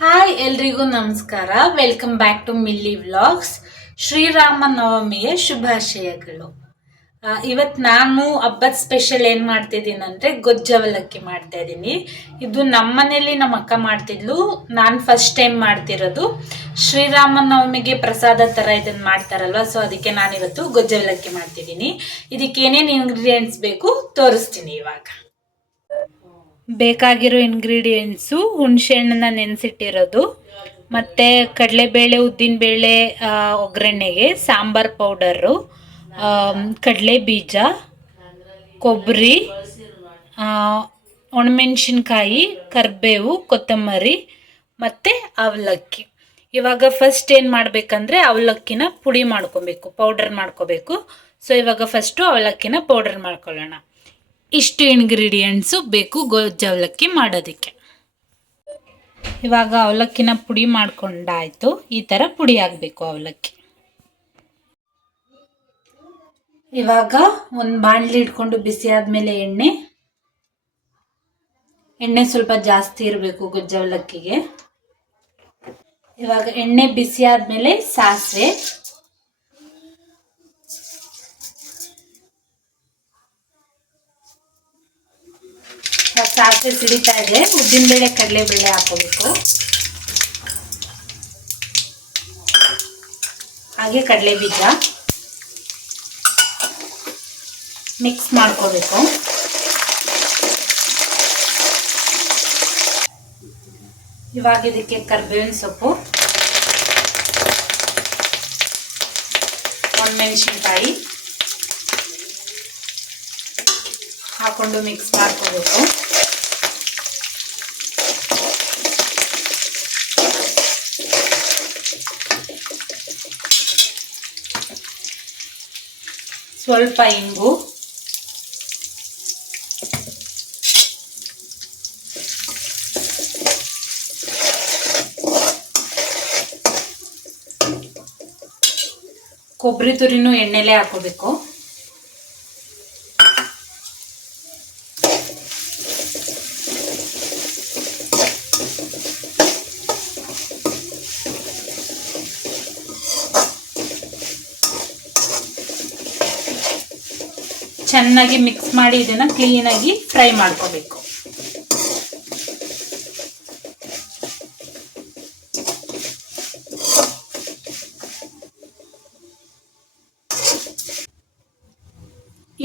Hi ಎಲ್ರಿಗೂ ನಮಸ್ಕಾರ. Welcome back to Milli vlogs. ಶ್ರೀರಾಮ ನವಮಿಯ ಶುಭಾಶಯಗಳು. ಇವತ್ತು ನಾನು ಹಬ್ಬದ ಸ್ಪೆಷಲ್ ಏನು ಮಾಡ್ತಿದ್ದೀನಿ ಅಂದರೆ ಗೊಜ್ಜು ಅವಲಕ್ಕಿ ಮಾಡ್ತಾ ಇದ್ದೀನಿ. ಇದು ನಮ್ಮ ಮನೇಲಿ ನಮ್ಮ ಅಕ್ಕ ಮಾಡ್ತಿದ್ಲು, ನಾನು ಫಸ್ಟ್ ಟೈಮ್ ಮಾಡ್ತಿರೋದು. ಶ್ರೀರಾಮ ನವಮಿಗೆ ಪ್ರಸಾದ ಥರ ಇದನ್ನು ಮಾಡ್ತಾರಲ್ವ, ಸೊ ಅದಕ್ಕೆ ನಾನಿವತ್ತು ಗೊಜ್ಜು ಅವಲಕ್ಕಿ ಮಾಡ್ತಿದ್ದೀನಿ. ಇದಕ್ಕೆ ಏನೇನು ಇಂಗ್ರೀಡಿಯೆಂಟ್ಸ್ ಬೇಕು ತೋರಿಸ್ತೀನಿ ಇವಾಗ. ಬೇಕಾಗಿರೋ ಇಂಗ್ರೀಡಿಯೆಂಟ್ಸು ಹುಣಸೆಹಣ್ಣನ್ನ ನೆನೆಸಿಟ್ಟಿರೋದು, ಮತ್ತು ಕಡಲೆಬೇಳೆ, ಉದ್ದಿನಬೇಳೆ ಒಗ್ಗರಣೆಗೆ, ಸಾಂಬಾರ್ ಪೌಡರು, ಕಡಲೆ ಬೀಜ, ಕೊಬ್ಬರಿ, ಒಣಮೆಣಸಿನ್ಕಾಯಿ, ಕರಿಬೇವು, ಕೊತ್ತಂಬರಿ ಮತ್ತು ಅವಲಕ್ಕಿ. ಇವಾಗ ಫಸ್ಟ್ ಏನು ಮಾಡಬೇಕಂದ್ರೆ ಅವಲಕ್ಕಿನ ಪುಡಿ ಮಾಡ್ಕೊಬೇಕು, ಪೌಡರ್ ಮಾಡ್ಕೋಬೇಕು. ಸೊ ಇವಾಗ ಫಸ್ಟು ಅವಲಕ್ಕಿನ ಪೌಡರ್ ಮಾಡ್ಕೊಳ್ಳೋಣ. ಇಷ್ಟು ಇಂಗ್ರೀಡಿಯೆಂಟ್ಸು ಬೇಕು ಗೊಜ್ಜು ಅವಲಕ್ಕಿ ಮಾಡೋದಕ್ಕೆ. ಇವಾಗ ಅವಲಕ್ಕಿನ ಪುಡಿ ಮಾಡ್ಕೊಂಡಾಯ್ತು. ಈ ಥರ ಪುಡಿ ಆಗಬೇಕು ಅವಲಕ್ಕಿ. ಇವಾಗ ಒಂದು ಬಾಣಲಿ ಇಟ್ಕೊಂಡು ಬಿಸಿ ಆದಮೇಲೆ ಎಣ್ಣೆ ಸ್ವಲ್ಪ ಜಾಸ್ತಿ ಇರಬೇಕು ಗೊಜ್ಜು ಅವಲಕ್ಕಿಗೆ. ಇವಾಗ ಎಣ್ಣೆ ಬಿಸಿ ಆದಮೇಲೆ ಸಾಸಿವೆ, ಸಾಸಿವೆ ಸಿಡಿತಾ ಇದೆ. ಉದ್ದಿನಬೇಳೆ, ಕಡಲೆಬೇಳೆ ಹಾಕೋಬೇಕು, ಹಾಗೆ ಕಡಲೆ ಬೀಜ ಮಿಕ್ಸ್ ಮಾಡ್ಕೋಬೇಕು. ಇವಾಗ ಇದಕ್ಕೆ ಕರಿಬೇವಿನ ಸೊಪ್ಪು, ಒಣಮೆಣಸಿನ್ಕಾಯಿ ಹಾಕೊಂಡು ಮಿಕ್ಸ್ ಮಾಡ್ಕೋಬೇಕು. ಸ್ವಲ್ಪ ಇಂಗು, ಕೊಬ್ಬರಿ ತುರಿನೂ ಎಣ್ಣೆಲೆ ಹಾಕೋಬೇಕು. ಚೆನ್ನಾಗಿ ಮಿಕ್ಸ್ ಮಾಡಿ ಇದನ್ನ ಕ್ಲೀನಾಗಿ ಫ್ರೈ ಮಾಡ್ಕೋಬೇಕು.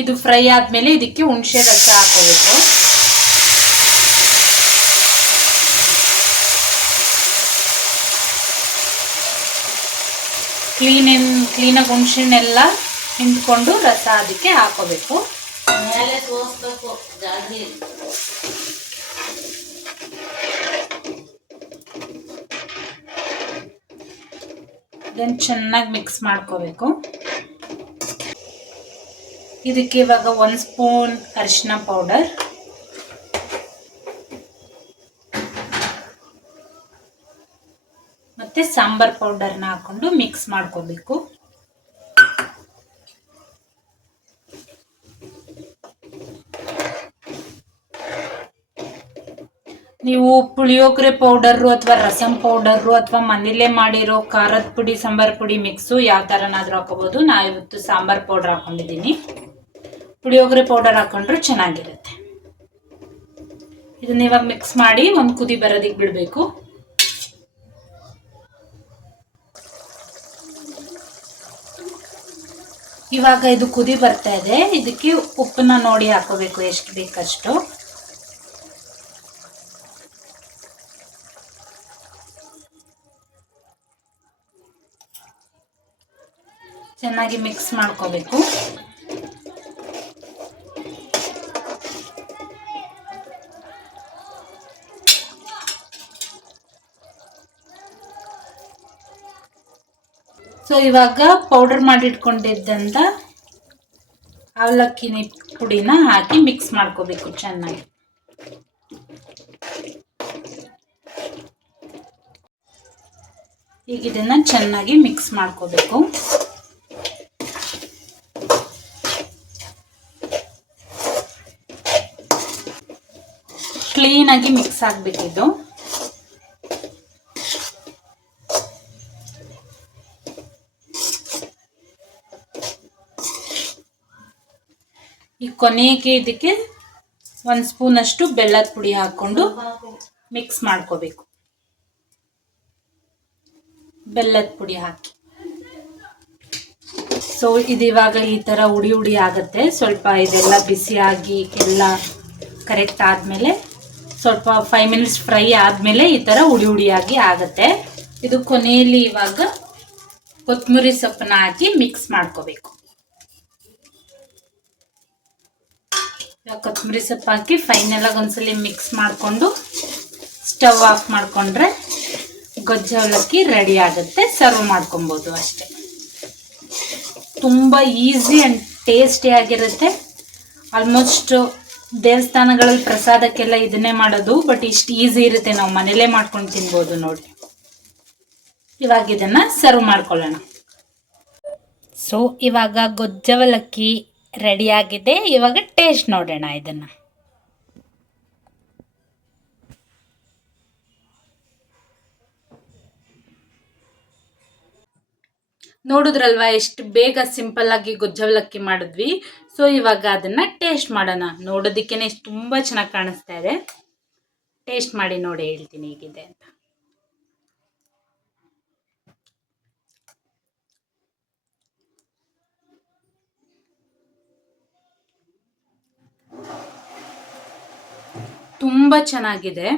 ಇದು ಫ್ರೈ ಆದ್ಮೇಲೆ ಇದಕ್ಕೆ ಹುಣಸೆ ರಸ ಹಾಕೋಬೇಕು. ಕ್ಲೀನಾಗಿ ಹುಣಸೆನೆಲ್ಲ ಹಿಂಡ್ಕೊಂಡು ರಸ ಅದಕ್ಕೆ ಹಾಕೋಬೇಕು. ಇದನ್ನು ಚೆನ್ನಾಗಿ ಮಿಕ್ಸ್ ಮಾಡ್ಕೋಬೇಕು. ಇದಕ್ಕೆ ಇವಾಗ 1 ಸ್ಪೂನ್ ಅರಿಶಿನ ಪೌಡರ್, ಮತ್ತೆ ಸಾಂಬಾರ್ ಪೌಡರ್ನ ಹಾಕೊಂಡು ಮಿಕ್ಸ್ ಮಾಡ್ಕೋಬೇಕು. ನೀವು ಪುಳಿಯೋಗರೆ ಪೌಡರು ಅಥವಾ ರಸಂ ಪೌಡರು ಅಥವಾ ಮನೇಲೇ ಮಾಡಿರೋ ಖಾರದ ಪುಡಿ, ಸಾಂಬಾರ್ ಪುಡಿ ಮಿಕ್ಸು ಯಾವ ಥರನಾದರೂ ಹಾಕೋಬೋದು. ನಾನು ಇವತ್ತು ಸಾಂಬಾರ್ ಪೌಡರ್ ಹಾಕೊಂಡಿದ್ದೀನಿ. ಪುಳಿಯೋಗರೆ ಪೌಡರ್ ಹಾಕೊಂಡ್ರೆ ಚೆನ್ನಾಗಿರುತ್ತೆ. ಇದನ್ನ ಇವಾಗ ಮಿಕ್ಸ್ ಮಾಡಿ ಒಂದು ಕುದಿ ಬರೋದಕ್ಕೆ ಬಿಡಬೇಕು. ಇವಾಗ ಇದು ಕುದಿ ಬರ್ತಾ ಇದೆ. ಇದಕ್ಕೆ ಉಪ್ಪನ್ನ ನೋಡಿ ಹಾಕೋಬೇಕು, ಎಷ್ಟು ಬೇಕಷ್ಟು. ಚೆನ್ನಾಗಿ ಮಿಕ್ಸ್ ಮಾಡ್ಕೋಬೇಕು. ಸೊ ಇವಾಗ ಪೌಡರ್ ಮಾಡಿಟ್ಕೊಂಡಿದ್ದಂಥ ಅವಲಕ್ಕಿ ಪುಡಿನ ಹಾಕಿ ಮಿಕ್ಸ್ ಮಾಡ್ಕೋಬೇಕು ಚೆನ್ನಾಗಿ. ಈಗ ಇದನ್ನ ಚೆನ್ನಾಗಿ ಮಿಕ್ಸ್ ಮಾಡ್ಕೋಬೇಕು. ಕ್ಲೀನಾಗಿ ಮಿಕ್ಸ್ ಆಗಬೇಕಿದ್ದು. ಈ ಕೊನೆಗೆ ಇದಕ್ಕೆ 1 ಸ್ಪೂನಷ್ಟು ಬೆಲ್ಲದ ಪುಡಿ ಹಾಕ್ಕೊಂಡು ಮಿಕ್ಸ್ ಮಾಡ್ಕೋಬೇಕು. ಬೆಲ್ಲದ ಪುಡಿ ಹಾಕಿ ಸೊ ಇದು ಇವಾಗ ಈ ಥರ ಉಡಿ ಉಡಿ ಆಗುತ್ತೆ. ಸ್ವಲ್ಪ ಇದೆಲ್ಲ ಬಿಸಿಯಾಗಿ ಎಲ್ಲ ಕರೆಕ್ಟ್ ಆದಮೇಲೆ ಸ್ವಲ್ಪ 5 ಮಿನಿಟ್ಸ್ ಫ್ರೈ ಆದಮೇಲೆ ಈ ಥರ ಉಡಿ ಉಡಿಯಾಗಿ ಆಗುತ್ತೆ. ಇದು ಕೊನೆಯಲ್ಲಿ ಇವಾಗ ಕೊತ್ತಂಬರಿ ಸೊಪ್ಪನ್ನ ಹಾಕಿ ಮಿಕ್ಸ್ ಮಾಡ್ಕೋಬೇಕು. ಕೊತ್ತಂಬರಿ ಸೊಪ್ಪು ಹಾಕಿ ಫೈನಲಾಗಿ ಒಂದ್ಸಲಿ ಮಿಕ್ಸ್ ಮಾಡಿಕೊಂಡು ಸ್ಟವ್ ಆಫ್ ಮಾಡಿಕೊಂಡ್ರೆ ಗೊಜ್ಜು ಅವಲಕ್ಕಿ ರೆಡಿ ಆಗುತ್ತೆ. ಸರ್ವ್ ಮಾಡ್ಕೊಬೋದು ಅಷ್ಟೆ. ತುಂಬ ಈಸಿ ಆ್ಯಂಡ್ ಟೇಸ್ಟಿ ಆಗಿರುತ್ತೆ. ಆಲ್ಮೋಸ್ಟ್ ದೇವಸ್ಥಾನಗಳಲ್ಲಿ ಪ್ರಸಾದಕ್ಕೆಲ್ಲ ಇದನ್ನೇ ಮಾಡೋದು, ಬಟ್ ಇಷ್ಟು ಈಸಿ ಇರುತ್ತೆ, ನಾವು ಮನೇಲೇ ಮಾಡ್ಕೊಂಡು ತಿನ್ಬೋದು ನೋಡಿ. ಇವಾಗ ಇದನ್ನು ಸರ್ವ್ ಮಾಡ್ಕೊಳ್ಳೋಣ. ಸೊ ಇವಾಗ ಗೊಜ್ಜು ಅವಲಕ್ಕಿ ರೆಡಿ ಆಗಿದೆ. ಇವಾಗ ಟೇಸ್ಟ್ ನೋಡೋಣ ಇದನ್ನು. ನೋಡಿದ್ರಲ್ವಾ ಎಷ್ಟು ಬೇಗ ಸಿಂಪಲ್ ಆಗಿ ಗೊಜ್ಜು ಅವಲಕ್ಕಿ ಮಾಡಿದ್ವಿ. ಸೊ ಇವಾಗ ಅದನ್ನ ಟೇಸ್ಟ್ ಮಾಡೋಣ. ನೋಡೋದಕ್ಕೇನೆ ತುಂಬ ಚೆನ್ನಾಗಿ ಕಾಣಿಸ್ತಾ ಇದೆ. ಟೇಸ್ಟ್ ಮಾಡಿ ನೋಡಿ ಹೇಳ್ತೀನಿ ಹೇಗಿದೆ ಅಂತ. ತುಂಬ ಚೆನ್ನಾಗಿದೆ.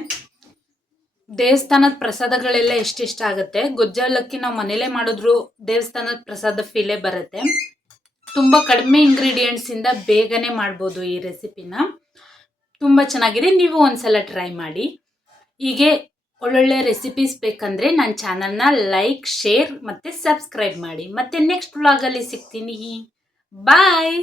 ದೇವಸ್ಥಾನದ ಪ್ರಸಾದಗಳೆಲ್ಲ ಎಷ್ಟಿಷ್ಟ ಆಗುತ್ತೆ. ಗೊಜ್ಜು ಅವಲಕ್ಕಿ ನಾವು ಮನೇಲೇ ಮಾಡಿದ್ರು ದೇವಸ್ಥಾನದ ಪ್ರಸಾದ ಫೀಲೇ ಬರುತ್ತೆ. ತುಂಬ ಕಡಿಮೆ ಇಂಗ್ರೀಡಿಯೆಂಟ್ಸಿಂದ ಬೇಗನೆ ಮಾಡ್ಬೋದು ಈ ರೆಸಿಪಿನ. ತುಂಬ ಚೆನ್ನಾಗಿದೆ. ನೀವು ಒಂದ್ಸಲ ಟ್ರೈ ಮಾಡಿ. ಹೀಗೆ ಒಳ್ಳೊಳ್ಳೆ ರೆಸಿಪೀಸ್ ಬೇಕಂದರೆ ನನ್ನ ಚಾನಲ್ನ ಲೈಕ್, ಶೇರ್ ಮತ್ತು ಸಬ್ಸ್ಕ್ರೈಬ್ ಮಾಡಿ. ಮತ್ತೆ ನೆಕ್ಸ್ಟ್ ವ್ಲಾಗಲ್ಲಿ ಸಿಗ್ತೀನಿ. ಬಾಯ್.